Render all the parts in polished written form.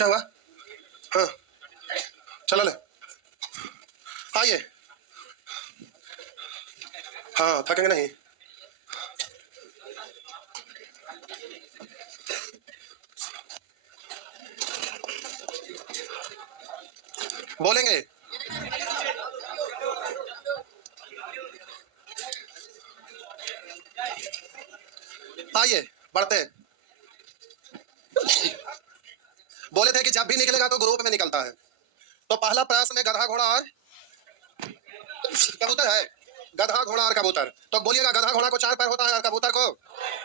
क्या हुआ? हाँ चलो ले आइए। हाँ थकेंगे नहीं। बोलेंगे आइए बढ़ते हैं। बोले थे कि जब भी निकलेगा तो ग्रुप में निकलता है। तो पहला प्रश्न में गधा घोड़ा और कबूतर है। गधा घोड़ा और कबूतर। तो बोलिएगा गधा घोड़ा को 4 पैर होता है और कबूतर को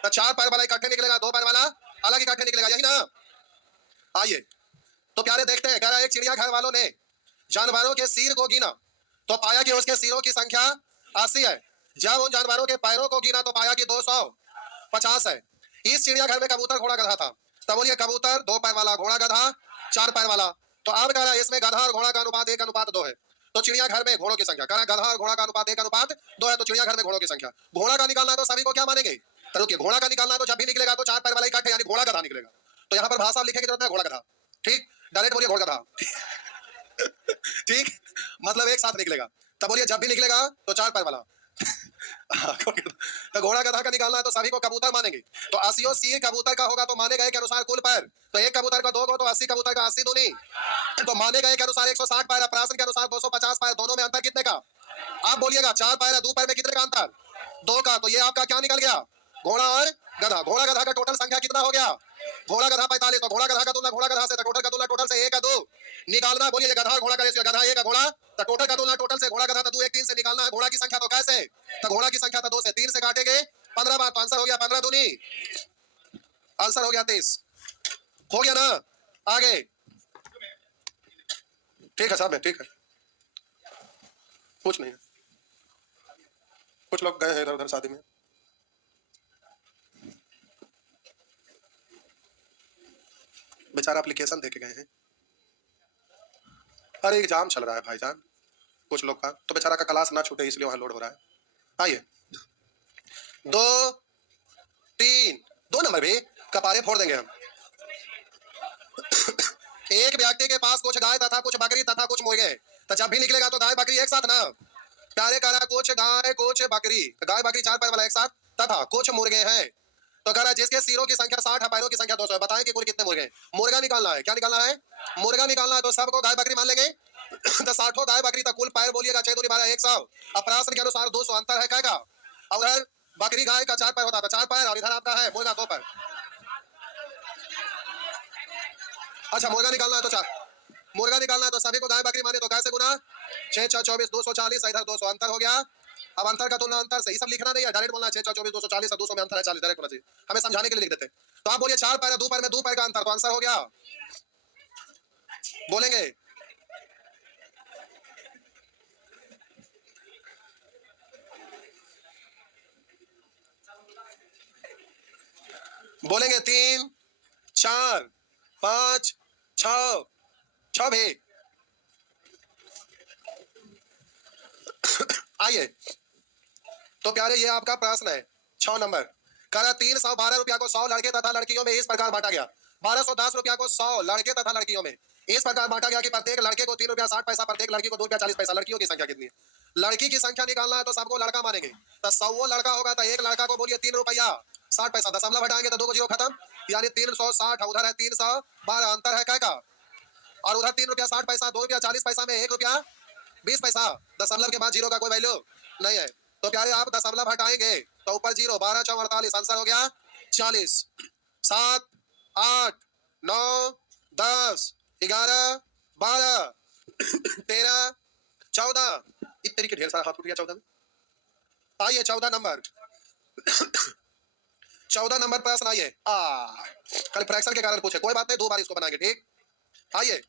तो 4 पैर वाला इकट्ठे निकलेगा, 2 पैर वाला अलग इकट्ठे निकलेगा, यही ना? आइए तो प्यारे देखते हैं। कह रहा है एक चिड़ियाघर वालों ने जानवरों के सिर को गिना तो पाया कि उसके सिरों की संख्या 80 है। जब उन जानवरों के पैरों को गिना तो पाया कि 250 है। इस चिड़ियाघर में कबूतर घोड़ा गधा था। तब बोलिए कबूतर 2 पैर वाला, घोड़ा गधा 4 पैर वाला। तो अब कह रहा है इसमें गधा और घोड़ा का अनुपात 1:2 है। तो चिड़ियाघर में घोड़ों की संख्या, कह रहा है गधा और घोड़ा का अनुपात 1:2 है। तो चिड़ियाघर में घोड़ों की संख्या, घोड़ा का निकालना है तो सभी को क्या मानेंगे? तो रुकिए, घोड़ा का निकालना है तो जब भी निकलेगा तो 4 पैर वाला इकट्ठे यानी घोड़ा गधा निकलेगा। तो यहाँ पर भाषा लिखे की जरूरत है, घोड़ा गधा। ठीक, डायरेक्ट बोलिए घोड़ा गधा। ठीक, मतलब एक साथ निकलेगा। तब बोलिए जब भी निकलेगा तो 4 पैर वाला। तो घोड़ा गधा का निकालना है तो सभी को कबूतर मानेंगे। तो 80 सिर कबूतर का होगा तो माने गए के अनुसार कुल पैर। तो एक कबूतर का 2 गो तो 80 कबूतर का 80 दूनी। तो माने गए के अनुसार 160 पैर, प्राशन के अनुसार 250 पैर। दोनों में अंतर कितने का? आप बोलिएगा 4 पैर है, 2 पैर में कितने का अंतर? 2 का। तो ये आपका क्या निकल गया? घोड़ा और गधा। घोड़ा गधा का टोटल संख्या कितना हो गया? घोड़ा गधा 45। तो घोड़ा गधा का तुलना घोड़ा गधा से, टोटल का तुलना टोटल से 1 का 2 निकालना। बोलिए गधा घोड़ा का रेशियो, गधा 1 का घोड़ा तो टोटल का तुलना टोटल से घोड़ा गधा तो 2 1 3 से निकालना है। घोड़ा की संख्या तो कैसे? तो घोड़ा की संख्या तो 2 से 3 से काटेंगे 15 बार। तो आंसर हो गया 15 दूनी, आंसर हो गया 30। हो गया ना? आगे ठीक है साहब में, ठीक है, कुछ नहीं है। कुछ लोग गए हैं इधर उधर शादी में। बेचारा एप्लीकेशन देके गए हैं। अरे एग्जाम चल रहा है भाईजान कुछ लोग का, तो बेचारा का क्लास ना छूटे इसलिए वहां लोड हो रहा है। आइए 2 3 2 नंबर भी कपारे फोड़ देंगे हम। एक व्यक्ति के पास कुछ गाय तथा कुछ बकरी तथा कुछ मुर्गे हैं। तो जब भी निकलेगा तो गाय बकरी एक साथ ना? प्यारे कह रहा है कुछ गाय कुछ बकरी, गाय बकरी 4 पैर वाला एक साथ तथा कुछ मुर्गे हैं। तो कह रहा है जिसके सिरों की संख्या 60 है, पैरों की संख्या 200 है। बताएं कि कुल कितने मुर्गे हैं? मुर्गा निकालना है। क्या निकालना है? मुर्गा निकालना है। तो सबको गाय बकरी मान लेंगे। तो 60 गाय बकरी तक कुल पैर बोलिएगा 6 दूनी 12 100। अपराशन के अनुसार 200 अंतर है क्या? और उधर बकरी गाय का 4 पैर होता था, 4 पैर, और इधर आपका है मुर्गा 2 पैर। अच्छा मुर्गा निकालना है तो 4, मुर्गा निकालना है तो सभी को गाय बकरी माने तो कैसे गुना? 6 6 24 240, इधर 200 अंतर हो गया। अब अंतर का तुलना अंतर से ही सब लिखना नहीं है, डायरेक्ट बोलना है 6 6 24 240 और 200 में अंतर है 40, डायरेक्ट होना चाहिए। हमें समझाने के लिए लिख देते। तो आप बोलिए 4 पैर है, 2 पैर में 2 पैर का अंतर, तो आंसर हो गया। बोलेंगे बोलेंगे 3 4 5 6 6 भी। आइए तो प्यारे ये आपका प्रश्न है 6 नंबर। कह रहा 312 रुपया को 100 लड़के तथा लड़कियों में इस प्रकार बांटा गया। 1210 रुपया को 100 लड़के तथा लड़कियों में इस प्रकार बांटा गया कि प्रत्येक लड़के को 3 रुपया 60 पैसा, प्रत्येक लड़की को 2 रुपया 40 पैसा। लड़कियों की संख्या कितनी है? लड़की की संख्या निकालना है तो सबको लड़का मानेंगे। तो 100 लड़का होगा तो एक लड़का को बोलिए 3 रुपया 60 पैसा, दशमलव हटाएंगे तो 2 को 0 खत्म, यानी 360। उधर है 312, अंतर है क्या का? और उधर 3 रुपया 60 पैसा, 2 रुपया 40 पैसा में 1 रुपया 20 पैसा। दशमलव के बाद 0 का कोई वैल्यू नहीं है। तो प्यारे आप दशमलव हटाएंगे तो ऊपर 0, 12 4 48, आंसर हो गया 40। 7 8 9 10 11 12 13 14, इस तरीके ढेर सारा हाथ उठ गया 14 में। आइए 14 नंबर 14 नंबर प्रश्न आइए। कल फ्रैक्शन के कारण पूछे, कोई बात नहीं, 2 बार इसको बनाएंगे। ठीक, आइए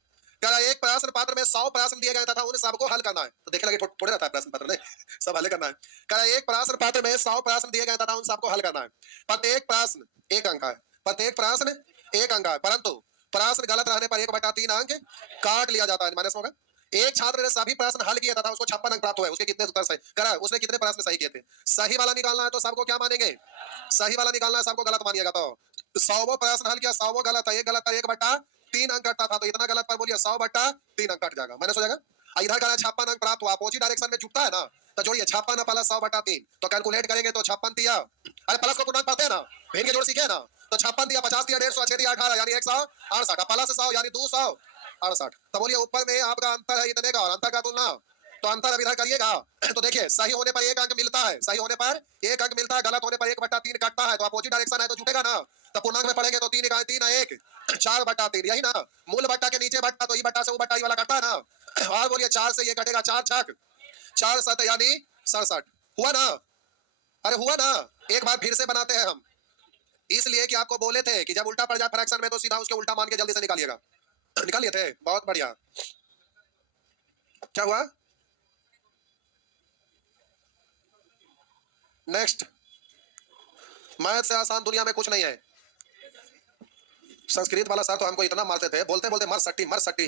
कह रहा है एक प्रश्न पत्र में 100 प्रश्न दिए गए तथा उन सबको हल करना है। तो देखने लगे थोड़े रहता है प्रश्न पत्र में, सब हल करना है। कह रहा है एक प्रश्न पत्र में 100 प्रश्न दिए गए तथा उन सबको हल करना है। प्रत्येक प्रश्न 1 अंक है, प्रत्येक प्रश्न 1 अंक है, परंतु प्रश्न गलत रहने पर 1/3 अंक काट लिया जाता है, माइनस होगा। एक छात्र ने सभी प्रश्न हल किए तथा उसको 56 अंक प्राप्त हुए। उसके कितने उत्तर सही? कह रहा है उसने कितने प्रश्न सही किए थे? सही वाला निकालना है तो सबको क्या मानेंगे? सही वाला निकालना है, सबको गलत मानिएगा। तो 100 प्रश्न हल किया, 100 गलत है, 1 गलत है, 1/3 3 अंक कटता था तो इतना गलत पर बोलिए 100/3 अंक कट जाएगा, मैंने सोचेगा। इधर का 56 अंक प्राप्त हुआ, अपोजिट डायरेक्शन में झुकता है ना, तो जोड़िए 56 प्लस 100/3 तो कैलकुलेट करेंगे तो 56 दिया, अरे प्लस को पूर्णांक पढ़ते हैं ना, भिन्न के जोड़ सीखे ना, तो 56 दिया, 50 दिया, 150, 6 दिया 18 यानी 168, प्लस 100 यानी 268। तो बोलिए ऊपर में आपका अंतर है इतने का और अंतर का तुलना, तो अंतर अब इधर करिएगा तो देखिए सही होने पर 1 अंक मिलता है, सही होने पर 1 अंक मिलता है, गलत होने पर 1/3 कटता है, तो अपोजिट डायरेक्शन है तो जुटेगा ना, तो पूर्णांक में पढ़ेंगे तो 3 इकाई 3 है 1 4/3 यही ना, मूल बट्टा के नीचे बट्टा तो ई बट्टा से वो बट्टा ई वाला कटता है ना, और बोलिए 4 से ये कटेगा, 4 छक 4 7 यानी 67 हुआ ना, अरे हुआ ना। एक बार फिर से बनाते हैं हम, इसलिए कि आपको बोले थे कि जब उल्टा पड़ जाए फ्रैक्शन में तो सीधा उसके उल्टा मान के जल्दी से निकालिएगा, निकालिए थे, बहुत बढ़िया। क्या हुआ नेक्स्ट, मैथ से आसान दुनिया में कुछ नहीं है। संस्कृत वाला सर तो हमको इतना मारते थे, बोलते बोलते मर सट्टी।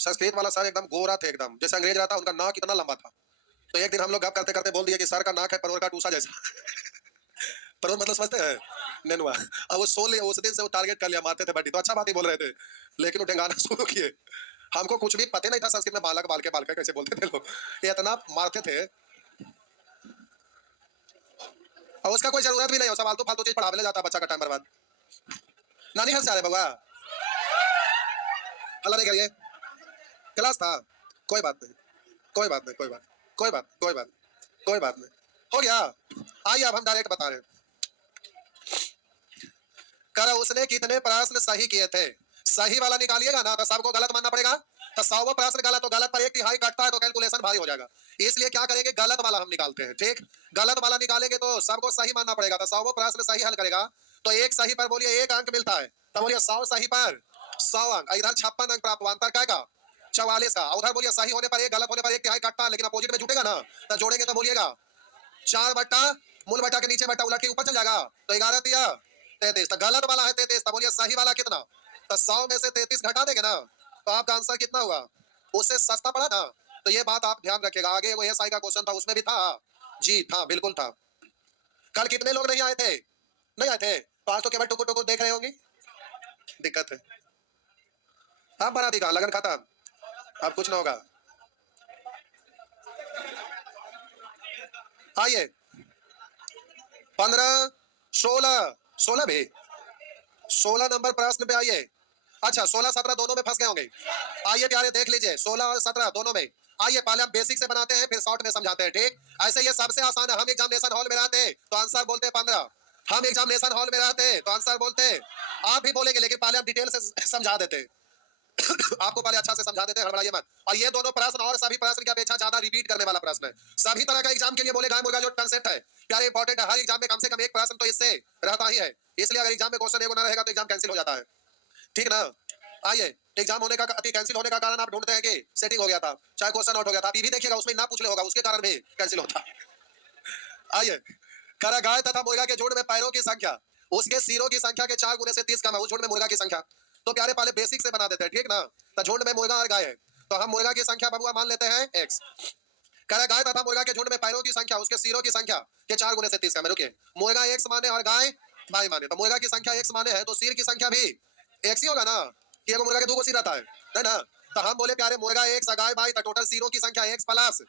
संस्कृत वाला सर एकदम गोरा थे, एकदम जैसे अंग्रेज रहता, उनका नाक इतना लंबा था। तो एक दिन हम लोग गप करते करते बोल दिए कि सर का नाक है परवर का टूसा जैसा। परवर मतलब समझते हैं, नेनुआ। अब वो सो लिया, उस दिन से वो टारगेट कर लिया, मारते थे बड्डी, तो अच्छा बात ही बोल रहे थे, लेकिन वो ढंगाना शुरू किए। हमको कुछ भी पता नहीं था संस्कृत में, बालक बाल के कैसे बोलते थे लोग, ये इतना मारते थे। और उसका कोई जरूरत भी नहीं हो, सवाल तो फालतू चीज पढ़ावे ले जाता बच्चा का टाइम बर्बाद। नानी घर से आ रहे बउआ, हल्ला नहीं करिए, क्लास था, कोई बात नहीं, कोई बात नहीं, कोई बात, कोई बात, कोई बात, कोई बात नहीं, हो गया। आइए अब हम डायरेक्ट बता रहे हैं। कर उसने कितने प्रश्न सही किए थे, सही वाला निकालिएगा ना तो सबको गलत मानना पड़ेगा, तो 100 प्रश्न गलत, तो गलत पर 1/3 कटता है तो कैलकुलेशन भारी हो जाएगा, इसलिए क्या करेंगे गलत वाला हम निकालते हैं, ठीक। गलत वाला निकालेंगे तो सबको सही मानना पड़ेगा, तो 100 प्रश्न सही हल करेगा तो एक सही पर बोलिए 1 अंक मिलता है, तो बोलिए 100 सही पर 100 अंक, इधर 56 अंक प्राप्त हुआ, अंतर क्या का 44 का, उधर बोलिए सही होने पर 1 गलत होने पर 1/3 कटता है, लेकिन अपोजिट में जुटेगा ना, तो जोड़ेंगे तो बोलिएगा 4 बट्टा मूल बट्टा के नीचे बट्टा उलट के ऊपर चल जाएगा, तो 11 दिया 33, तो गलत वाला है 33, तो बोलिए सही वाला कितना, तो 100 में से 33 घटा देंगे ना, तो आपका आंसर कितना हुआ, उससे सस्ता पड़ा ना। तो ये बात आप ध्यान रखिएगा, आगे वो एसआई का क्वेश्चन था उसमें भी था, जी था, बिल्कुल था। कल कितने लोग नहीं आए थे, नहीं आए थे, तो आज तो केवल टुकुर टुकुर देख रहे होंगे, दिक्कत है। आप बना दिखा लगन खत्म, अब कुछ ना होगा। आइए 15 16 16 भी 16 नंबर प्रश्न पे आइए। अच्छा 16 17 दोनों में फंस गए होंगे, आइए प्यारे देख लीजिए 16 और 17 दोनों में। आइए पहले हम बेसिक से बनाते हैं फिर शॉर्ट में समझाते हैं, ठीक। ऐसे ये सबसे आसान है, हम एग्जामिनेशन हॉल में रहते तो आंसर बोलते 15, हम एग्जामिनेशन हॉल में रहते तो आंसर बोलते, आप भी बोलेंगे लेकिन पहले हम डिटेल से समझा देते। आपको पहले अच्छा से समझा देते हैं, हड़बड़ाइए मत। और ये दोनों प्रश्न और सभी प्रश्न की अपेक्षा ज्यादा रिपीट करने वाला प्रश्न है, सभी तरह का एग्जाम के लिए बोले गाय मुर्गा जो कंसेप्ट है प्यारे इंपॉर्टेंट है, हर एग्जाम में कम से कम एक प्रश्न तो इससे रहता ही है, इसलिए अगर एग्जाम में क्वेश्चन एगो ना रहेगा तो एग्जाम कैंसिल हो जाता है, ठीक ना। आइए एग्जाम होने का कैंसिल होने का कारण आप ढूंढते हैं कि सेटिंग हो गया था, चाहे क्वेश्चन आउट हो गया था, आप ये भी देखिएगा उसमें ना पूछ ले होगा उसके कारण भी कैंसिल होता। आइए करा गाय तथा मुर्गा के झुंड में पैरों की संख्या उसके सिरों की संख्या के 4 गुने से 30 कम है, उस झुंड में मुर्गा की संख्या, तो प्यारे पहले बेसिक से बना देते हैं, ठीक ना। तो झुंड में मुर्गा और गाय है, तो हम मुर्गा की संख्या बबुआ मान लेते हैं x, कह गाय तथा मुर्गा के झुंड में पैरों की संख्या उसके सिरों की संख्या के 4 गुने से 30 कम है, रुकिए मुर्गा x माने और गाय y माने, तो मुर्गा की संख्या x माने है तो सिर की संख्या भी x ही होगा ना, कि एगो मुर्गा के 2 गो सिर रहता है ना। तो हम बोले प्यारे मुर्गा x गाय y, तो टोटल सिरों की संख्या x प्लस,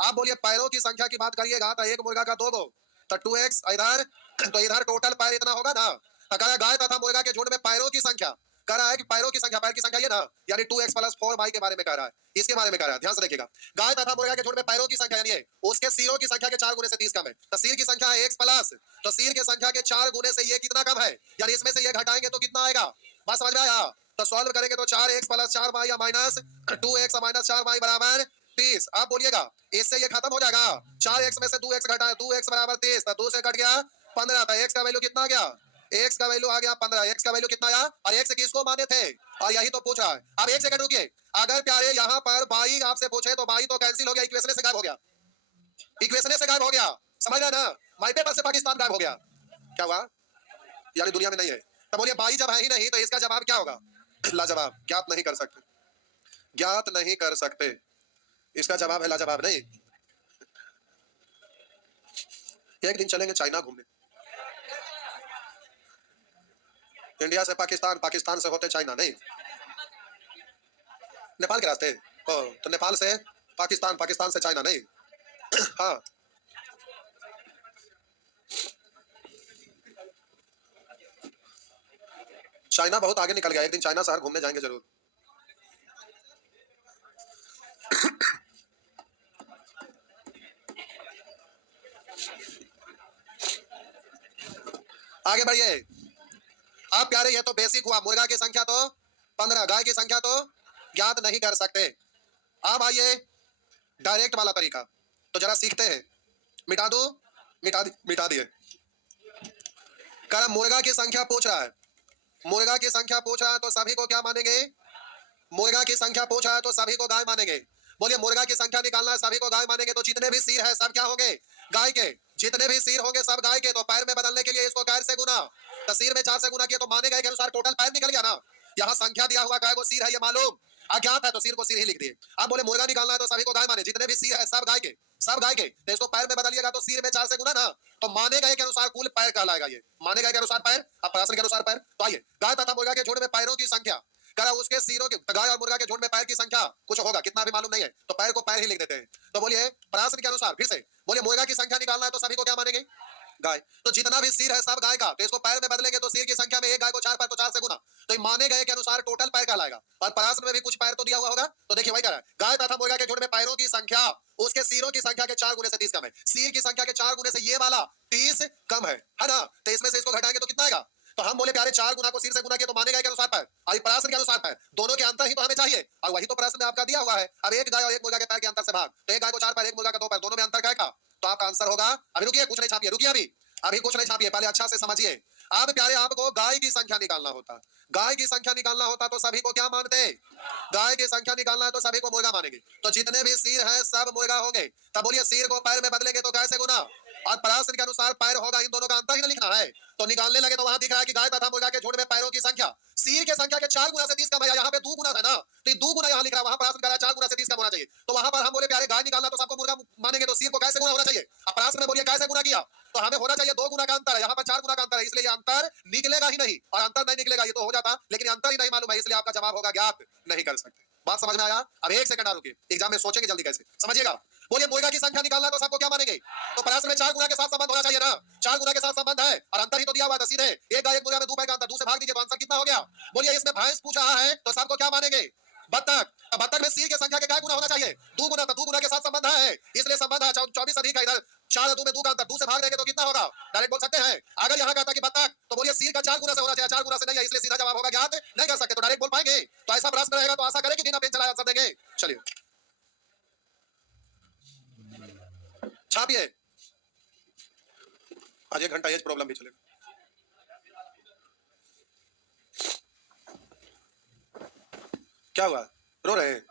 आप बोलिए पैरों की संख्या की बात करिएगा तो एक मुर्गा का 2 गो तो 2x इधर, तो इधर टोटल पैर इतना होगा ना। तो गाय तथा मुर्गा के झुंड में पैरों की संख्या कह रहा है कि पैरों की संख्या, पैर की संख्या ये ना, यानी 2x प्लस 4y के बारे में कह रहा है, इसके बारे में कह रहा है, ध्यान से देखिएगा। गाय तथा मुर्गा के झुंड में पैरों की संख्या यानी उसके सिरों की संख्या के 4 गुने से 30 कम है, तो सिर की संख्या है x प्लस, तो सिर की संख्या के 4 गुने से ये कितना कम है, यानी इसमें से ये घटाएंगे तो कितना आएगा, बात समझ में आया। तो सॉल्व करेंगे तो 4x प्लस 4y या माइनस 2x माइनस 4y बराबर 30, आप बोलिएगा इससे ये खत्म हो जाएगा, 4x में से 2x घटाए 2x बराबर 30, तो 2 से कट गया 15, तो x का वैल्यू कितना आ गया, x का वैल्यू आ गया 15, x का वैल्यू कितना आया, और x किसको माने थे, और यही तो पूछ रहा है। अब एक सेकंड रुकिए, अगर प्यारे यहाँ पर बाई आपसे पूछे तो बाई तो कैंसिल हो गया, इक्वेशन से गायब हो गया, इक्वेशन से गायब हो गया, समझ रहे ना, माई पेपर से पाकिस्तान गायब हो गया, क्या हुआ, यानी दुनिया में नहीं है। तो बोलिए बाई जब है ही नहीं तो इसका जवाब क्या होगा, लाजवाब, ज्ञात नहीं कर सकते, ज्ञात नहीं कर सकते, इसका जवाब है लाजवाब नहीं। एक दिन चलेंगे चाइना घूमने, इंडिया से पाकिस्तान, पाकिस्तान से होते चाइना, नहीं नेपाल के रास्ते। ओ, तो नेपाल से पाकिस्तान, पाकिस्तान से चाइना, नहीं हाँ। चाइना बहुत आगे निकल गया, एक दिन चाइना शहर घूमने जाएंगे जरूर। आगे बढ़िए। अब प्यारे ये तो बेसिक हुआ, मुर्गा की संख्या तो 15, गाय की संख्या तो ज्ञात नहीं कर सकते। अब आइए डायरेक्ट वाला तरीका, तो जरा सीखते हैं। मिटा दो, मिटा दिए। कर मुर्गा की संख्या पूछ रहा है, मुर्गा की संख्या पूछ रहा है तो सभी को क्या मानेंगे? मुर्गा की संख्या पूछ रहा है तो सभी को गाय मानेंगे। बोलिए मुर्गा की संख्या निकालना है, सभी को गाय मानेंगे, तो जितने भी सिर है सब क्या होंगे? गाय के। जितने भी सिर होंगे सब गाय के, तो पैर में बदलने के लिए इसको गाय से गुना, तो सिर में 4 से गुना किया तो माने गए के अनुसार टोटल पैर निकल गया ना। यहाँ संख्या दिया हुआ गाय को सिर है ये मालूम, अज्ञात है तो सिर को सिर ही लिख दिए। अब बोले मुर्गा निकालना है तो सभी को गाय माने, जितने भी सिर है सब गाय के, सब गाय के, तो इसको पैर में बदलिएगा तो सिर में 4 से गुना ना, तो माने गए के अनुसार कुल पैर कहलाएगा ये, माने गए के अनुसार पैर, अब प्रश्न के अनुसार पैर। तो आइए गाय तथा मुर्गा के झुंड में पैरों की संख्या, करा उसके सिरों की, गाय और मुर्गा के झुंड में पैर की संख्या कुछ होगा, कितना भी मालूम नहीं है, तो पैर को पैर ही लिख देते हैं। तो बोलिए प्रश्न के अनुसार फिर से बोलिए मुर्गा की संख्या निकालना है तो सभी को क्या मानेंगे? गाय। तो जितना भी सिर है सब गाय का, तो इसको पैर में बदलेंगे तो सिर की संख्या में एक गाय को 4 पैर, तो 4 से गुना, तो माने गए के अनुसार टोटल पैर कहलाएगा। और प्रश्न में भी कुछ पैर तो दिया हुआ होगा, तो देखिए वही कह रहा है, गाय तथा मुर्गा के झुंड में पैरों की संख्या उसके सिरों की संख्या के 4 गुने से 30 कम है। सिर की संख्या के 4 गुने से ये वाला 30 कम है ना, तो इसमें से इसको घटाएंगे तो कितना आएगा? तो हम बोले प्यारे 4 गुना को सिर से गुना किया तो माने गए के अनुसार पैर, और प्रश्न के अनुसार पैर, दोनों के अंतर ही तो हमें चाहिए, और वही तो प्रश्न में आपका दिया हुआ है। अब एक गाय और एक मुर्गा के पैर के अंतर से भाग, तो एक गाय को 4 पैर, एक मुर्गा का 2 पैर, दोनों में अंतर क्या का, तो आपका आंसर होगा, अभी रुकिए कुछ नहीं छापिए, रुकिए अभी कुछ नहीं छापिए, पहले अच्छा से समझिए। अब प्यारे आपको गाय की संख्या निकालना होता, गाय की संख्या निकालना होता तो सभी को क्या मानते? गाय की संख्या निकालना है तो सभी को मुर्गा मानेंगे, तो जितने भी सिर हैं सब मुर्गा होंगे। तब बोलिए सिर को पैर में बदलेंगे तो कैसे गुना, और प्रश्न के अनुसार पैर होगा, इन दोनों का अंतर ही ना लिखना है। तो निकालने लगे तो वहां दिख रहा है कि गाय तथा मुर्गा के झुंड में पैरों की संख्या सिर के संख्या के 4 गुना से 30 कम है, यहाँ पे 2 गुना है ना, तो 2 गुना यहाँ लिख रहा है, वहां प्रश्न कर रहा है 4 गुना से 30 कम होना चाहिए, तो वहां पर हम बोले प्यारे गाय निकालना तो सबको मुर्गा मानेंगे, तो सिर को कैसे गुना होना चाहिए। अब प्रश्न में बोलिए कैसे गुना किया, तो हमें होना चाहिए 2 गुना का अंतर है, यहाँ पर 4 गुना का अंतर है, इसलिए ये अंतर निकलेगा ही नहीं, और अंतर नहीं निकलेगा ये तो हो जाता, लेकिन अंतर ही नहीं मालूम है, इसलिए आपका जवाब होगा ज्ञात नहीं कर सकते। बात समझ में आया? अब एक सेकंड रुकिए, एग्जाम में सोचेंगे जल्दी कैसे समझिएगा। बोलिए मुर्गा की संख्या निकालना तो सबको क्या मानेंगे, तो प्रश्न में 4 गुना के साथ संबंध होना चाहिए ना, 4 गुना के साथ संबंध है, और अंतर ही तो दिया हुआ था सीधे, एक गाय एक मुर्गा में 2 पैर का अंतर, 2 से भाग दीजिए तो आंसर कितना हो गया। बोलिए इसमें भैंस पूछ रहा है तो सबको क्या मानेंगे? बत्तख। बत्तख में सिर की संख्या के क्या गुना होना चाहिए? 2 गुना, तो 2 गुना के साथ संबंध है, इसलिए संबंध है 24 अधिक है, इधर 4 2 में 2 का अंतर, 2 से भाग देंगे तो कितना होगा, डायरेक्ट बोल सकते हैं। अगर यहाँ कहता कि बत्तख, तो बोलिए सिर का 4 गुना से होना चाहिए, 4 गुना से नहीं है, इसलिए सीधा जवाब होगा ज्ञात नहीं कर सकते, तो डायरेक्ट बोल पाएंगे। तो ऐसा प्रश्न रहेगा तो आशा करें कि बिना पेन चलाए आंसर देंगे। चलिए छापिए, आज 1 घंटा एज प्रॉब्लम भी चलेगा। क्या हुआ, रो रहे हैं?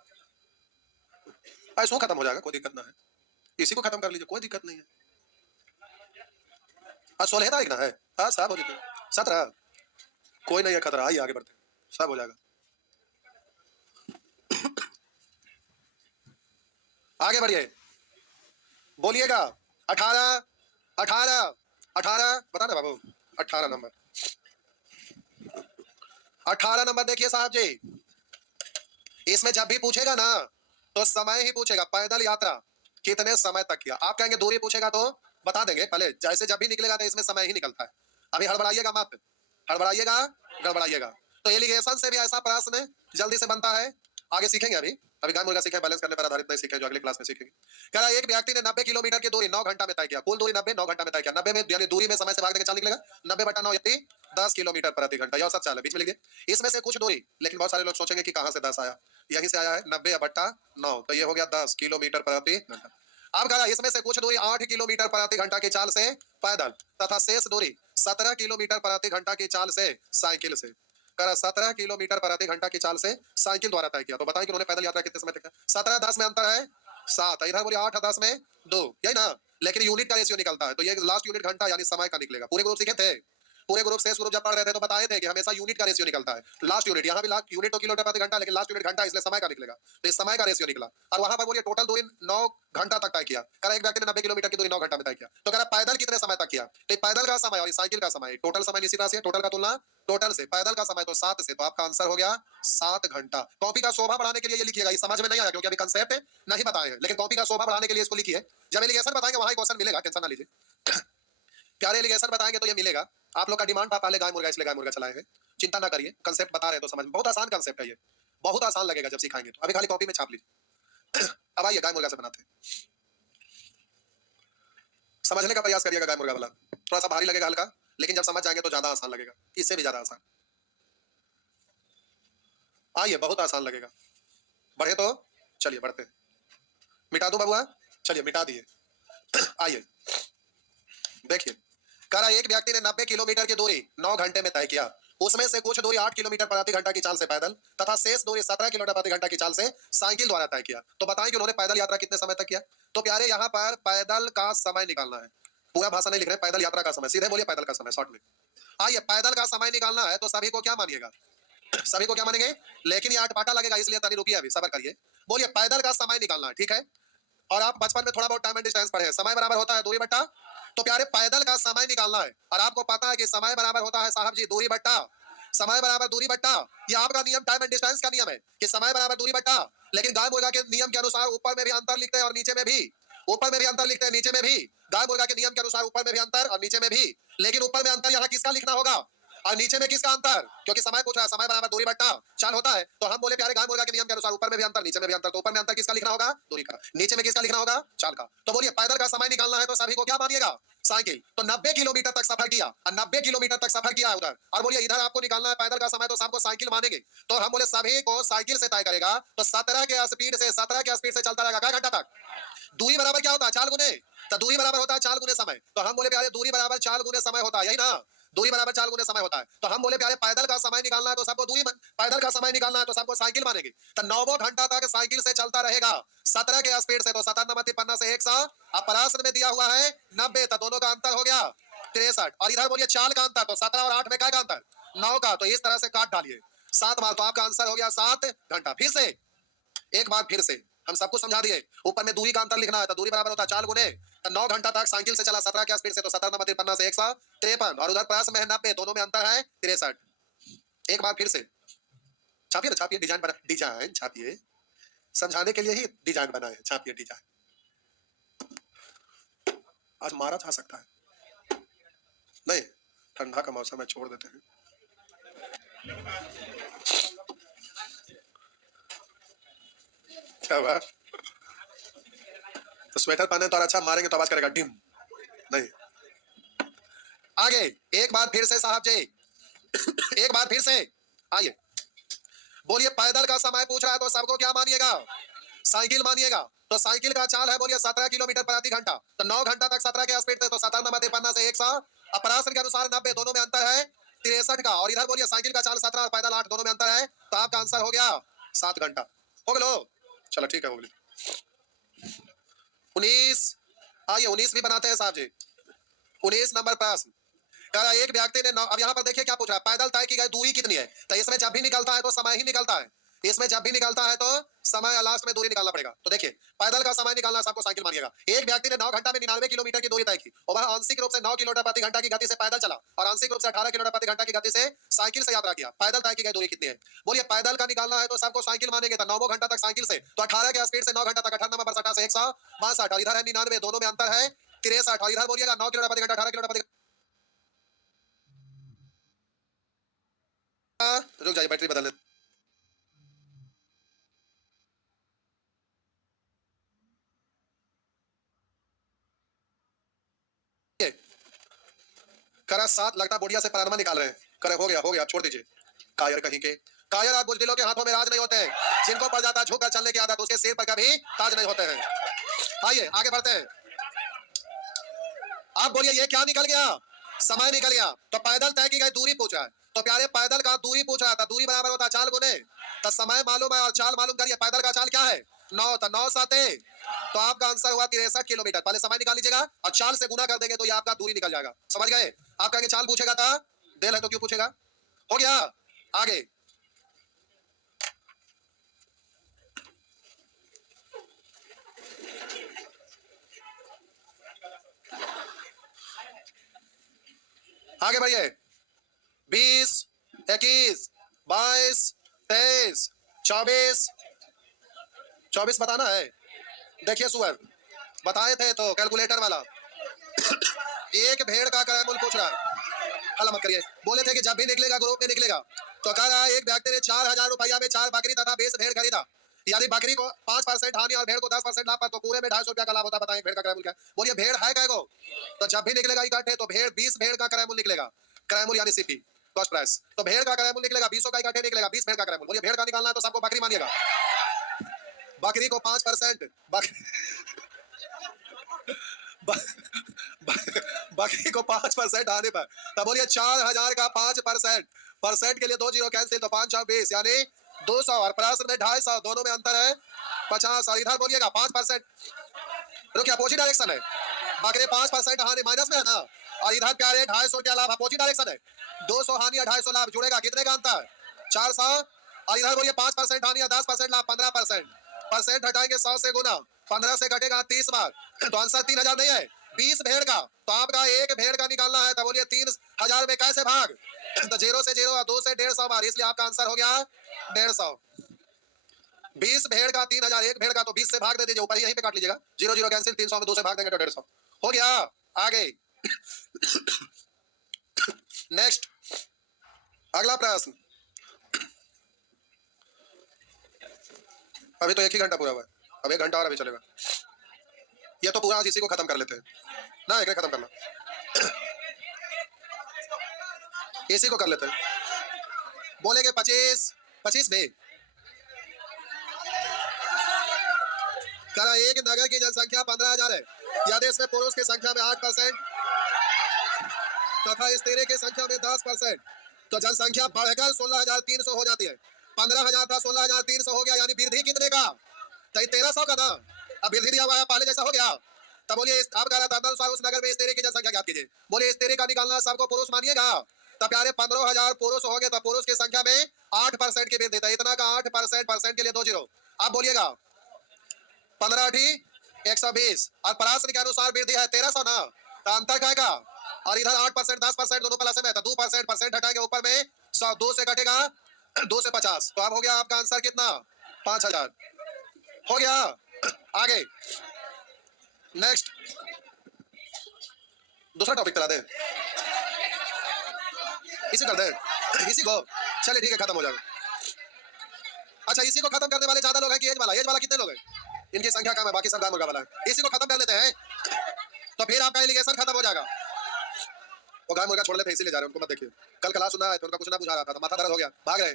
ऐसो खत्म हो जाएगा, कोई दिक्कत ना है, इसी को खत्म कर लीजिए, कोई दिक्कत नहीं है। आज 16 तारीख ना है, हाँ सब हो जाते 17, कोई नहीं है खतरा, आइए आगे बढ़ते सब हो जाएगा। आगे बढ़िए, बोलिएगा 18 18 18 बताना बाबू, 18 नंबर, 18 नंबर देखिए साहब जी, इसमें जब भी पूछेगा ना तो समय ही पूछेगा, पैदल यात्रा कितने समय तक किया, आप कहेंगे दूरी पूछेगा तो बता देंगे, पहले जैसे जब भी निकलेगा तो इसमें समय ही निकलता है। अभी हड़बड़ाइएगा मत, हड़बड़ाइएगा गड़बड़ाइएगा। तो एलिगेशन से भी ऐसा प्रश्न जल्दी से बनता है, आगे सीखेंगे। अभी गाय मुर्गा सीखे, बैलेंस करने पर आधारित नहीं सीखे, जो अगली क्लास में सीखेंगे। कह रहा एक व्यक्ति ने 90 किलोमीटर की दूरी 9 घंटा में तय किया, कुल दूरी 90 9 घंटा में तय किया, 90 में यानी दूरी में समय से भाग देंगे चाल निकलेगा, 90 बटा 9 यानी 10 किलोमीटर प्रति घंटा, यह सब चाल है, बीच में लिख दिए। इसमें से कुछ दूरी, लेकिन बहुत सारे लोग सोचेंगे कि कहां से 10 आया, यहीं से आया है, 90 बटा 9, तो ये हो गया 10 किलोमीटर प्रति घंटा। अब कहा इसमें से कुछ दूरी 8 किलोमीटर प्रति घंटा की चाल से पैदल तथा शेष दूरी 17 किलोमीटर प्रति घंटा की चाल से साइकिल से, करा 17 किलोमीटर प्रति घंटा की चाल से साइकिल द्वारा तय किया। तो बताएं कि उन्होंने पैदल यात्रा कितने समय तक किया? 17 10 में अंतर है 7, इधर बोलिए 8 10 में 2, यही ना, लेकिन यूनिट का रेशियो निकलता है, तो ये लास्ट यूनिट घंटा यानी समय का निकलेगा। पूरे ग्रुप सीखे थे, पूरे ग्रुप शेष ग्रुप जब पढ़ रहे थे तो बताए थे कि हमेशा यूनिट का रेशियो निकलता है। लास्ट यूनिट, यहाँ भी लास्ट यूनिट तो किलोमीटर प्रति घंटा, लेकिन लास्ट यूनिट घंटा, इसलिए समय का निकलेगा। तो इस समय का रेशियो निकला और वहां पर बोलिए टोटल दूरी 9 घंटा तक तय किया। कह रहा एक व्यक्ति ने 90 किलोमीटर की दूरी 9 घंटा में तय किया, तो कह रहा पैदल कितने समय तक किया। तो पैदल का समय और साइकिल का समय, टोटल समय इसी तरह से, टोटल का तुलना टोटल से, पैदल का समय तो 7 से, तो आपका आंसर हो गया 7 घंटा। कॉपी का शोभा बढ़ाने के लिए ये लिखिएगा, ये समझ में नहीं आया क्योंकि अभी कंसेप्ट नहीं बताए हैं, लेकिन कॉपी का शोभा बढ़ाने के लिए इसको लिखिए। जब एलिगेशन बताएंगे वहां क्वेश्चन मिलेगा, टेंशन ना लीजिए। प्यारे एलिगेशन बताएंगे तो ये मिलेगा। आप लोग का डिमांड था पहले गाय मुर्गा, इसलिए गाय मुर्गा चलाए हैं। चिंता ना करिए, कंसेप्ट बता रहे हैं तो समझ में बहुत आसान कंसेप्ट है, ये बहुत आसान लगेगा जब सिखाएंगे तो। अभी खाली कॉपी में छाप लीजिए। अब आइए गाय मुर्गा से बनाते हैं, समझने का प्रयास करिएगा। गाय मुर्गा वाला थोड़ा सा भारी लगेगा हल्का, लेकिन जब समझ जाएंगे तो ज्यादा आसान लगेगा, इससे भी ज्यादा आसान। आइए, बहुत आसान लगेगा। बढ़े तो चलिए बढ़ते, मिटा दो बबुआ, चलिए मिटा दिए। आइए देखिए, कह रहा एक व्यक्ति ने 90 किलोमीटर की दूरी 9 घंटे में तय किया। उसमें से कुछ दूरी 8 किलोमीटर प्रति घंटा की चाल से पैदल तथा शेष दूरी 17 किलोमीटर प्रति घंटा की चाल से साइकिल द्वारा तय किया। तो बताएं कि उन्होंने पैदल यात्रा कितने समय तक किया। तो प्यारे यहाँ पर पैदल का समय निकालना है, पूरा भाषा नहीं लिख रहे, पैदल यात्रा का समय, सीधे बोलिए पैदल का समय शॉर्ट में। आइए, पैदल का समय निकालना है तो सभी को क्या मानिएगा, सभी को क्या मानेंगे, लेकिन ये अटपाटा लगेगा इसलिए तनी रुकिए, अभी सबर करिए। बोलिए पैदल का समय निकालना है, ठीक है। और आप बचपन में थोड़ा बहुत टाइम एंड डिस्टेंस पढ़े हैं, समय बराबर होता है दूरी बट्टा। तो प्यारे पैदल का समय निकालना है और आपको पता है कि समय बराबर होता है साहब जी दूरी बट्टा, समय बराबर दूरी बट्टा। ये आपका नियम टाइम एंड डिस्टेंस का नियम है कि समय बराबर दूरी बट्टा। लेकिन गाय मुर्गा के नियम के अनुसार ऊपर में भी अंतर लिखते हैं और नीचे में भी, ऊपर में भी अंतर लिखते हैं नीचे में भी। गाय मुर्गा के नियम के अनुसार ऊपर में भी अंतर और नीचे में भी, लेकिन ऊपर में अंतर यहाँ किसका लिखना होगा और नीचे में किसका अंतर, क्योंकि समय पूछ रहा है, समय बराबर दूरी बट्टा चाल होता है। तो हम बोले प्यारे गाय मुर्गा के नियम के अनुसार ऊपर में भी अंतर नीचे में भी अंतर, तो ऊपर में अंतर किसका लिखना होगा, दूरी का, नीचे में किसका लिखना होगा, चाल का। तो बोलिए पैदल का समय निकालना है तो सभी को क्या मानिएगा, साइकिल। तो 90 किलोमीटर तक सफर किया और 90 किलोमीटर तक सफर किया उधर, और बोलिए इधर आपको निकालना है पैदल का समय, तो सबको साइकिल मानेंगे। तो हम बोले सभी को साइकिल से तय करेगा, तो 17 के स्पीड से चलता रहेगा क्या घंटा तक। दूरी बराबर क्या होता है, चाल गुने, तो दूरी बराबर होता है चाल गुने समय। तो हम बोले प्यारे दूरी बराबर चाल गुने समय होता है, यही ना, दूरी बराबर चाल गुने समय होता है। तो हम बोले प्यारे पैदल का समय निकालना है तो सबको पैदल का समय निकालना है तो सबको साइकिल मानेंगे। तो 9 घंटा तक साइकिल से चलता रहेगा 17 के स्पीड से, तो 17 से 100, अब प्रश्न में दिया हुआ है 90, तो दोनों का अंतर हो गया 63। और इधर बोलिए चाल का अंतर, तो 17 और 8 में क्या का अंतर, 9 का। तो इस तरह से काट डालिए 7 बार, तो आपका आंसर हो गया 7 घंटा। फिर से एक बार फिर से हम सबको समझा दिए, ऊपर में दूरी का अंतर लिखना है तो दूरी बराबर होता है चाल गुने, तो 9 घंटा तक साइकिल से चला 17 के स्पीड से, तो 17 से 153, और उधर प्रश्न में है 90, दोनों में अंतर है 63। एक बार फिर से छापिए ना, छापिए, डिजाइन बना, डिजाइन छापिए, समझाने के लिए ही डिजाइन बना है, छापिए डिजाइन। आज मारा जा सकता है नहीं, ठंडा का मौसम है, छोड़ देते हैं। क्या बात, तो स्वेटर पहने तो और अच्छा मारेंगे तो आवाज करेगा डिम नहीं। आगे एक बार फिर से साहब जी, एक बार फिर से आइए, बोलिए पैदल का समय पूछ रहा है तो सबको क्या मानिएगा, साइकिल मानिएगा। तो साइकिल का चाल है बोलिए 17 किलोमीटर प्रति घंटा, तो 9 घंटा तक 17 के स्पीड से, तो 17 से 100, अपराशन के अनुसार 90, दोनों में अंतर है 63 का। और इधर बोलिए साइकिल का चाल 17 और पैदल 8, दोनों में अंतर है, तो आपका आंसर हो गया 7 घंटा। हो गया, चलो ठीक है, हो गया। 19, आइए 19 भी बनाते हैं साहब जी। 19 नंबर प्रश्न, कह रहा एक व्यक्ति ने, अब यहाँ पर देखिए क्या पूछ रहा है, पैदल तय की गई दूरी कितनी है। तो इसमें जब भी निकलता है तो समय ही निकलता है, इसमें जब भी निकलता है तो समय, लास्ट में दूरी निकालना पड़ेगा। तो देखिए पैदल का समय निकालना, सबको साइकिल मानिएगा। एक व्यक्ति ने 9 घंटा में 99 किलोमीटर की दूरी तय की और वह आंशिक रूप से 9 किलोमीटर प्रति घंटा की गति से पैदल चला और आंशिक रूप से 18 किलोमीटर प्रति घंटा की गति से साइकिल से यात्रा किया। पैदल तय की गई दूरी कितनी है, बोलिए पैदल का निकालना है तो सबको साइकिल मानेंगे। तो 9 घंटा तक साइकिल से, तो 18 के स्पीड से 9 घंटा तक, 18 से 162, और इधर है 99, दोनों में अंतर है 63। और इधर बोलिएगा 9 किलोमीटर प्रति घंटा, 18 किलोमीटर प्रति, रुक जाइए बैटरी बदल, करा 7 लगता बोडिया से परानमा निकाल रहे हैं। करे हो गया, छोड़ दीजिए। कायर कहीं के, कायर आज बुजदिलों के हाथों में राज नहीं होते हैं, जिनको पड़ जाता है झुककर चलने की आदत, उसके सिर पर कभी ताज नहीं होते हैं। आइए आगे बढ़ते हैं। आप बोलिए ये क्या निकल गया, समय निकल गया। तो पैदल तय की गई दूरी पूछा है, तो प्यारे पैदल का दूरी पूछ रहा था, दूरी बराबर होता है चाल गुने, तो समय मालूम है और चाल मालूम करिए। पैदल का चाल क्या है 9, तो 9 साते, तो आपका आंसर हुआ 63 किलोमीटर। पहले समय निकाल लीजिएगा और चाल से गुना कर देंगे तो ये आपका दूरी निकल जाएगा, समझ गए। आप कहेंगे चाल पूछेगा था डेल है तो क्यों पूछेगा? हो गया, आगे। आगे बढ़िए। 20, 21, 22, 23, 24, 24 बताना है। देखिए सुअर, बताए थे तो कैलकुलेटर वाला। एक भेड़ का क्रय मूल्य पूछ रहा है, हल्ला मत करिए। बोले थे कि जब भी निकलेगा ग्रुप में निकलेगा। तो कह रहा है एक व्यक्ति ने 4000 रुपया में 4 बकरी तथा 20 भेड़ खरीदा। यानी बकरी को 5% हानि और भेड़ को 10% लाभ पर, तो पूरे में 250 रुपया का लाभ होता। बताएं भेड़ का क्रय मूल्य क्या? बोलिए भेड़ है कै गो? तो जब भी निकलेगा इकट्ठे तो भेड़ 20 भेड़ का क्रय मूल्य निकलेगा। क्रय मूल्य यानी सीपी, कॉस्ट प्राइस। तो भेड़ का क्रय मूल्य निकलेगा 20 का इकट्ठे निकलेगा 20 भेड़ का क्रय मूल्य। बोलिए भेड़ का निकालना है तो सबको बकरी मानिएगा। बकरी को 5%, बकरी को 5% आने पर, तब बोलिए 4000 का 5%, परसेंट के लिए 2 जीरो कैंसिल, तो 5 और 20 यानी 200, और प्रश्न में 250, दोनों में अंतर है 50। और इधर बोलिएगा 5%, रुकिए अपोजिट डायरेक्शन है। बकरे 5% हानि माइनस में है ना, और इधर प्यारे 250 रुपया लाभ, अपोजिट डायरेक्शन है। 200 हानि और 250 लाभ जुड़ेगा, कितने का अंतर? 400। और इधर बोलिए 5% हानि या 10% लाभ 15%, परसेंट हटाएंगे 100 से गुना, 15 से घटेगा 30 बार, तो आंसर 3000 नहीं है 20 भेड़ का। तो आपका एक भेड़ का निकालना है, तो बोलिए 3000 में कैसे भाग? तो 0 से 0 और 2 से 150 बार, इसलिए आपका आंसर हो गया 150। 20 भेड़ का 3000, एक भेड़ का तो 20 से भाग दे दीजिए, ऊपर यहीं पे काट लीजिएगा, 0 0 कैंसिल, 300 में 2 से भाग देंगे तो 150 हो गया। आगे नेक्स्ट, अगला प्रश्न। अभी तो 1 ही घंटा पूरा हुआ है, अब 1 घंटा और अभी चलेगा। ये तो पूरा आज इसी को खत्म कर लेते हैं ना, एक खत्म करना, इसी को कर लेते हैं। बोलेंगे 25 में करा एक नगर की जनसंख्या 15,000 है। यदि इसमें पुरुष की संख्या में 8% तथा स्त्री की संख्या में 10%, तो जनसंख्या बढ़कर 16,300 हो जाती है। 15,000 था 16,300 हो गया, यानी वृद्धि कितने का? 1300 का ना। अब वृद्धि दिया हुआ है पहले जैसा हो गया। तब बोलिए आप कह रहा था अनुसार उस नगर में स्त्री की जनसंख्या ज्ञात कीजिए। बोलिए स्त्री का निकालना, सबको पुरुष मानिएगा। तब प्यारे 15,000 पुरुष हो गए, तो पुरुष की संख्या में 8% की वृद्धि था, इतना का 8%, परसेंट के लिए 2 जीरो। आप बोलिएगा 15 8 120, और प्रश्न के अनुसार वृद्धि है 1300 ना, तो अंतर क्या का? और इधर 8% 10% दोनों प्लस में, तो 2% परसेंट हटाएंगे ऊपर में 100, 2 से घटेगा 2 से 50, तो अब हो गया आपका आंसर कितना? 5000 हो गया। आगे नेक्स्ट, दूसरा टॉपिक चला दे, इसी कर दे, इसी को, चलिए ठीक है खत्म हो जाएगा। अच्छा इसी को खत्म करने वाले ज्यादा लोग हैं कि एज वाला कितने लोग हैं? इनकी संख्या कम है, बाकी सब गाय मुर्गा वाला है। इसी को खत्म कर लेते हैं, तो फिर आपका एलिगेशन खत्म हो जाएगा। वो गाय मुर्गा छोड़ लेते इसीलिए जा रहे हैं, उनको मत देखिए। कल क्लास सुना है तो उनका कुछ ना बुझा रहा था, तो माथा दर्द हो गया, भाग रहे।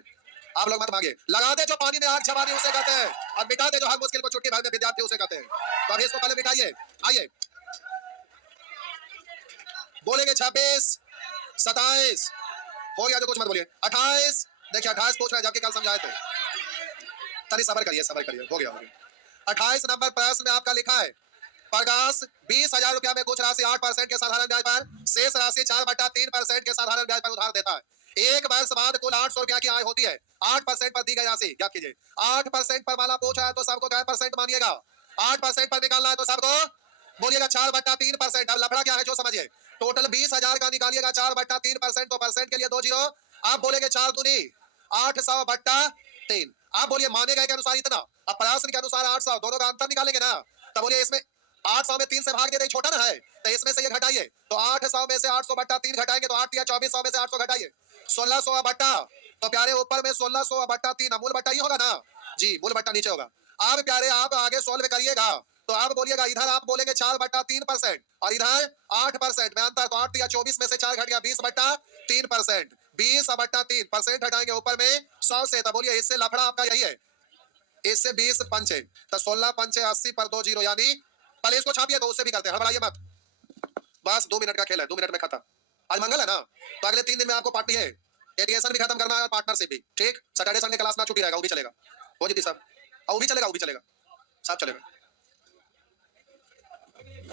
आप लोग मत भागे। लगा दे जो पानी में आग जवानी उसे कहते हैं, और मिटा दे जो हर मुश्किल को चुटकी भर में विद्यार्थी उसे कहते हैं। तो अभी इसको पहले मिटाइए। आइए बोलेंगे 26, 27 हो गया, जो कुछ मत बोलिए। 28, देखिए 28 पूछ रहे हैं जबकि कल समझाए थे। तनी सबर करिए, सबर करिए, हो गया हो गया। 28 नंबर प्रश्न में आपका लिखा है प्रकाश 20,000 रुपया में कुछ राशि 8% के साधारण ब्याज पर, शेष राशि 4/3% के साधारण ब्याज पर उधार देता है। एक वर्ष बाद कुल 800 रुपया की आय होती है। 8% पर दी गई राशि ज्ञात कीजिए। 8% पर वाला पूछा है तो सबको क्या परसेंट मानिएगा? 8% पर निकालना है तो सबको बोलिएगा 4/3%। अब लफड़ा क्या है जो समझिए। टोटल 20,000 का निकालिएगा 4/3%, तो परसेंट के लिए 2 जीरो। आप बोलेंगे 4 दूनी 800/3। आप बोलिए माने गए के अनुसार इतना, अब प्रश्न के अनुसार 800, दोनों का अंतर निकालेंगे ना। तब बोलिए इसमें 800 में 3 से भाग दे, छोटा ना है, तो इसमें से ये घटाइए, तो 800 में से 800/3 घटाएंगे तो 8 या 2400 में से 800 घटाइए 1600 बट्टा, तो प्यारे ऊपर में 1600/3, मूल बट्टा ही होगा ना जी, मूल बट्टा नीचे होगा। अब प्यारे आप आगे सोल्व करिएगा, तो आप बोलिएगा इधर आप बोलेंगे 4/3% और इधर 8% में अंतर, तो 8 या 24 में से 4 घट गया 20/3%। 20/3 परसेंट हटाएंगे ऊपर में 100 से, तो बोलिए इससे लफड़ा आपका यही है। इससे 20 पंचे, तो 16 पंचे 80 पर 2 जीरो, यानी पहले इसको छापिए तो उससे भी करते हैं, हड़बड़ाइए मत। बस 2 मिनट का खेल है, 2 मिनट में खत्म। आज मंगल है ना, तो अगले 3 दिन में आपको पार्टी है, एटीएसन भी खत्म करना है और पार्टनरशिप भी, ठीक। सैटरडे संडे क्लास ना छुट्टी रहेगा, वो भी चलेगा। हो जीती साहब, वो भी चलेगा, वो भी चलेगा, सब चलेगा।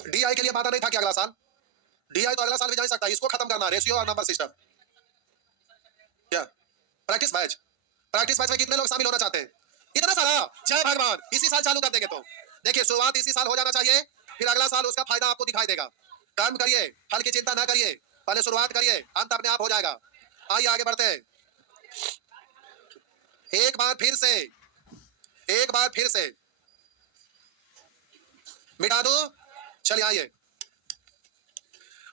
डीआई के लिए बात नहीं था कि अगला साल, डीआई तो अगला साल भी जा सकता है, इसको खत्म करना, रेशियो और नंबर सिस्टम। प्रैक्टिस मैच में कितने लोग शामिल होना चाहते हैं? इतना सारा। जय भगवान। इसी साल चालू कर देंगे तो देखिए, शुरुआत इसी साल हो जाना चाहिए, फिर अगला साल उसका फायदा आपको दिखाई देगा। कर्म करिए, फल की चिंता ना करिए, पहले शुरुआत करिए, अंत अपने आप हो जाएगा। आइए आगे बढ़ते हैं। एक बार फिर से मिटा दो। चलिए आइए,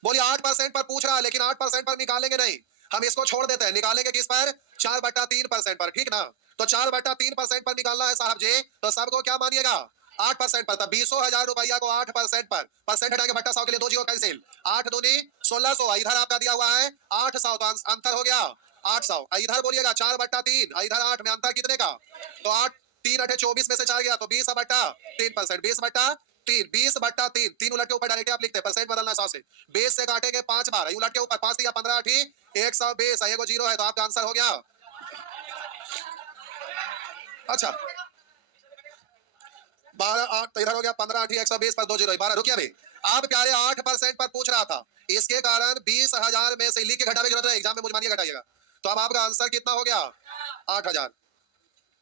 बोलिए 8% पर पूछ रहा है, लेकिन 8% पर निकालेंगे नहीं, हम इसको छोड़ देते हैं। निकालेंगे किस पर? 4/3% पर, ठीक ना? तो 4/3% पर निकालना है साहब जी, तो सबको क्या मानिएगा? 8% पर। तब 20,000 रुपया को 8% पर, परसेंट हटाएंगे भट्टा 100 के लिए 2 जीरो कैंसिल। 8 दूनी 1600, इधर आपका दिया हुआ है 800, तो अंतर हो गया 800। इधर बोलिएगा 4/3, इधर 8 में अंतर कितने का? तो 8 3 8 24 में से 4 गया तो 20/3%, 20/3, 20/3, 3 उलट के ऊपर डायरेक्ट आप लिखते हैं, परसेंट बदलना 100 से। 20 से काटेंगे 5 बार, उलट के ऊपर 5 दिया 15 8 120, ये को जीरो है, तो आपका आंसर हो गया। अच्छा 12 8 तो इधर हो गया 15 8 120 पर 2 जीरो 12। रुकिए अभी, आप प्यारे 8% पर पूछ रहा था, इसके कारण 20,000 में से लिख के घटाने की जरूरत है, एग्जाम में मुझे मानिए घटाइएगा। तो अब आपका आंसर कितना हो गया? 8,000।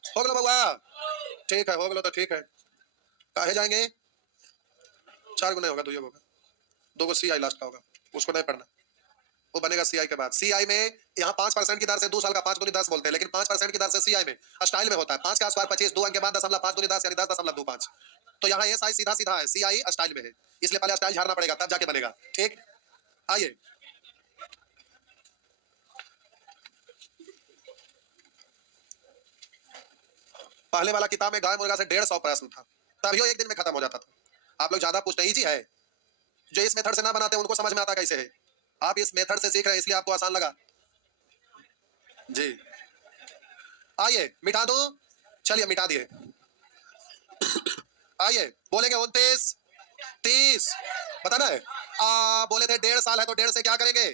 हो गया बउआ? ठीक है, हो गया तो ठीक है। काहे जाएंगे? 4 गुना होगा, 2 होगा, 2 को CI लास्ट का होगा, उसको नहीं पढ़ना, वो बनेगा CI के बाद। CI में यहाँ 5% की दर से 2 साल का 5 दूनी 10 बोलते हैं, लेकिन 5% की दर से CI में स्टाइल में होता है 5 का स्क्वायर 25, 2 अंक के बाद 10.5 दूनी 10 यानी 10.25। तो यहाँ SI सीधा सीधा है, CI स्टाइल में है, इसलिए पहले स्टाइल झाड़ना पड़ेगा तब जाके बनेगा। ठीक, आइए पहले वाला किताब में गाय मुर्गा से 150 प्रश्न था, तभी एक दिन में खत्म हो जाता था। आप लोग ज्यादा पूछते हैं, इजी है, जो इस मेथड से ना बनाते उनको समझ में आता कैसे है। आप इस मेथड से सीख रहे हैं इसलिए आपको आसान लगा जी। आइए मिटा दो, चलिए मिटा दिए। आइए बोलेंगे 29 30, बताना है। बोले थे 1.5 साल है तो 1.5 से क्या करेंगे?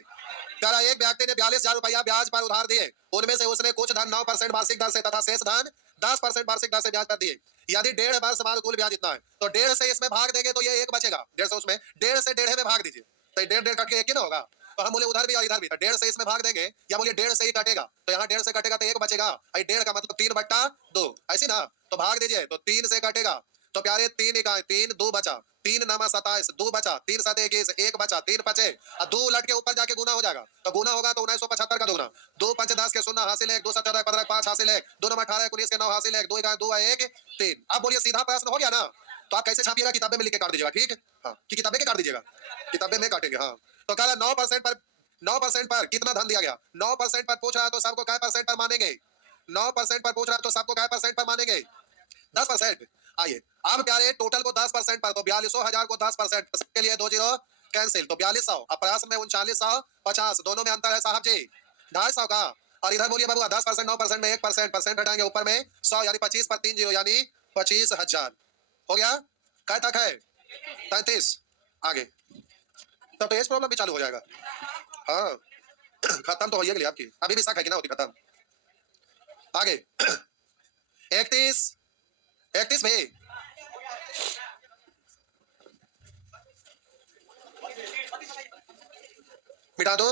करा एक व्यक्ति ने 42,000 रुपया ब्याज पर उधार दिए, उनमें से उसने कुछ धन 9% वार्षिक दर से तथा शेष धन 10% वार्षिक दर से ब्याज पर दिए। यदि 1.5 वर्ष बाद कुल ब्याज इतना है, तो 1.5 से इसमें भाग देंगे तो ये एक बचेगा, 1.5 से उसमें 1.5 से 1.5 में भाग दीजिए, तो 1.5 कट के एक ही ना होगा। तो हम बोले उधर भी और इधर भी, 1.5 से इसमें भाग देंगे, या बोलिए 1.5 से ही कटेगा, तो यहाँ 1.5 से कटेगा तो एक बचेगा, 1.5 का मतलब 3/2, ऐसी ना, तो भाग दीजिए तो 3 से कटेगा, तो प्यारे 3 इकाई 3 2 बचा, 3 9 27 2 बचा, 3 7 21 1 बचा, 3 बचे, और 2 उलट के ऊपर जाके गुना हो जाएगा, तो गुना होगा तो 1975 का दोगुना, 2 5 10 के 0 हासिल है, 2 7 14 15 5 हासिल है, 2 9 18 19 के 9 हासिल है, 2 2 1 3। अब बोलिए सीधा प्रश्न हो गया ना? तो आप कैसे छापिएगा? किताबें में लिख के काट दीजिएगा, ठीक है? हाँ, कि किताबें के काट दीजिएगा, किताबें में काटेंगे। हाँ, तो कह रहा 9% पर, 9% पर कितना धन दिया गया? 9% पर पूछ रहा है तो सबको क्या परसेंट पर मानेंगे? 9% पर पूछ रहा है तो सबको क्या परसेंट पर मानेंगे? 10%। आइए अब प्यारे टोटल को 10% पर, तो 42,000 को 10% के लिए 2 जीरो कैंसिल, तो 4200। अब प्रश्न में 3950, दोनों में अंतर है साहब जी 250 का। और इधर बोलिए बाबू 10% 9% में 1%, परसेंट हटाएंगे ऊपर में 100, यानी 25 पर 3 जीरो यानी 25,000 हो गया। क्या तक है? 33। आगे तब तो एज प्रॉब्लम भी चालू हो जाएगा। हाँ खत्म तो होइए गई आपकी, अभी भी शक है कि ना होती खत्म। आगे 31 31 में मिटा दो,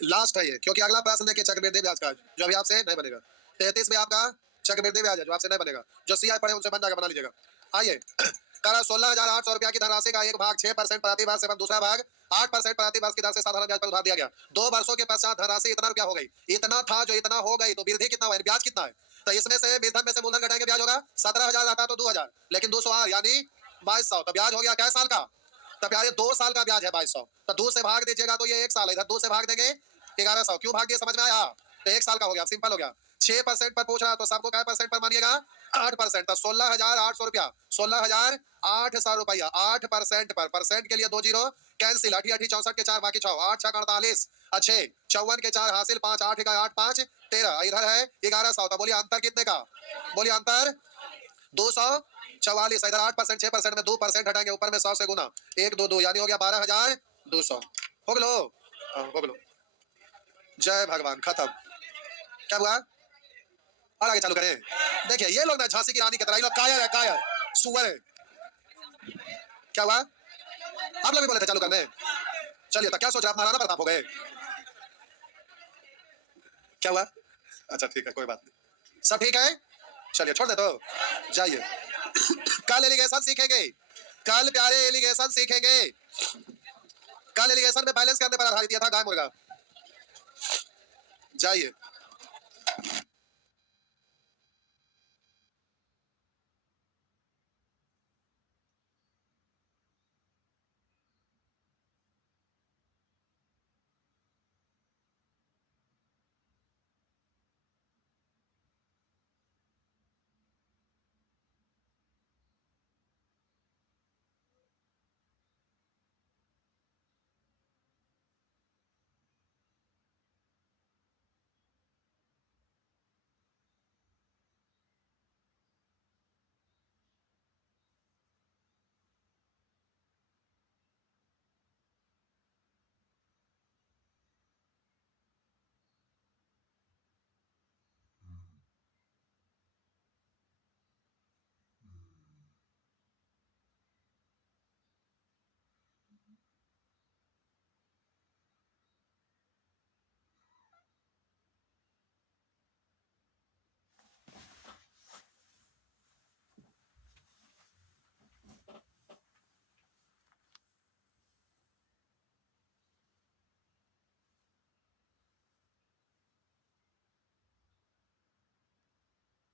लास्ट है ये, क्योंकि अगला प्रश्न देखिए चक्रवृद्धि ब्याज का, जो अभी आपसे नहीं बनेगा। 33 में आपका चक्रवृद्धि ब्याज है जो आपसे नहीं बनेगा, जो CI पढ़े उनसे बन जाएगा, बना लीजिएगा। आइए करा 16,800 रुपया की धनराशि का एक भाग 6% प्रति वर्ष एवं दूसरा भाग 8% प्रति वर्ष की दर से साधारण ब्याज पर उधार दिया गया। 2 वर्षों के पश्चात धनराशि इतना रुपया हो गई, इतना था जो इतना हो गई, तो वृद्धि कितना हुआ, ब्याज कितना है? तो इसमें से बीज धन में से मूलधन घटाएंगे, ब्याज होगा 17,000 आता तो 2,000, लेकिन 200 यानी 2200, तो ब्याज हो गया क्या साल का? तो प्यारे 2 साल का ब्याज है 2200, तो 2 से भाग दीजिएगा तो ये 1 साल है, इधर 2 से भाग देंगे 1100, क्यों भाग दिए समझ में आया? तो 1 साल का हो गया, सिंपल हो गया। 6% पर पूछ रहा है तो सबको क्या परसेंट पर मानिएगा? 8%, तो 16,800 रुपया, 16,800 रुपया 8% पर, परसेंट के लिए 2 जीरो कैंसिल, 8 8 64 के 4 बाकी 6, 8 6 48, अच्छे 54 के 4 हासिल 5 8 का 8 5 13, इधर है 1100, तो बोलिए अंतर कितने का? बोलिए अंतर 244, इधर 8% 6% में 2% हटाएंगे, ऊपर में 100 से गुना 1 2 2 यानी हो गया 12,200। हो गलो, हो गलो। जय भगवान, खत्म। क्या हुआ? और आगे चालू करें। देखिए ये लोग ना झांसी की रानी की तरह, ये लोग कायर है, कायर सुअर है। क्या हुआ? आप लोग भी बोले थे चालू करने, चलिए तो क्या सोच रहे आप, महाराणा प्रताप हो गए? क्या हुआ? अच्छा ठीक है, कोई बात नहीं। सब ठीक है? चलिए छोड़ दे तो जाइए। कल एलिगेशन सीखेंगे, कल प्यारे एलिगेशन सीखेंगे। कल एलिगेशन में बैलेंस करने पर आधारित दिया था गाय मुर्गा। जाइए।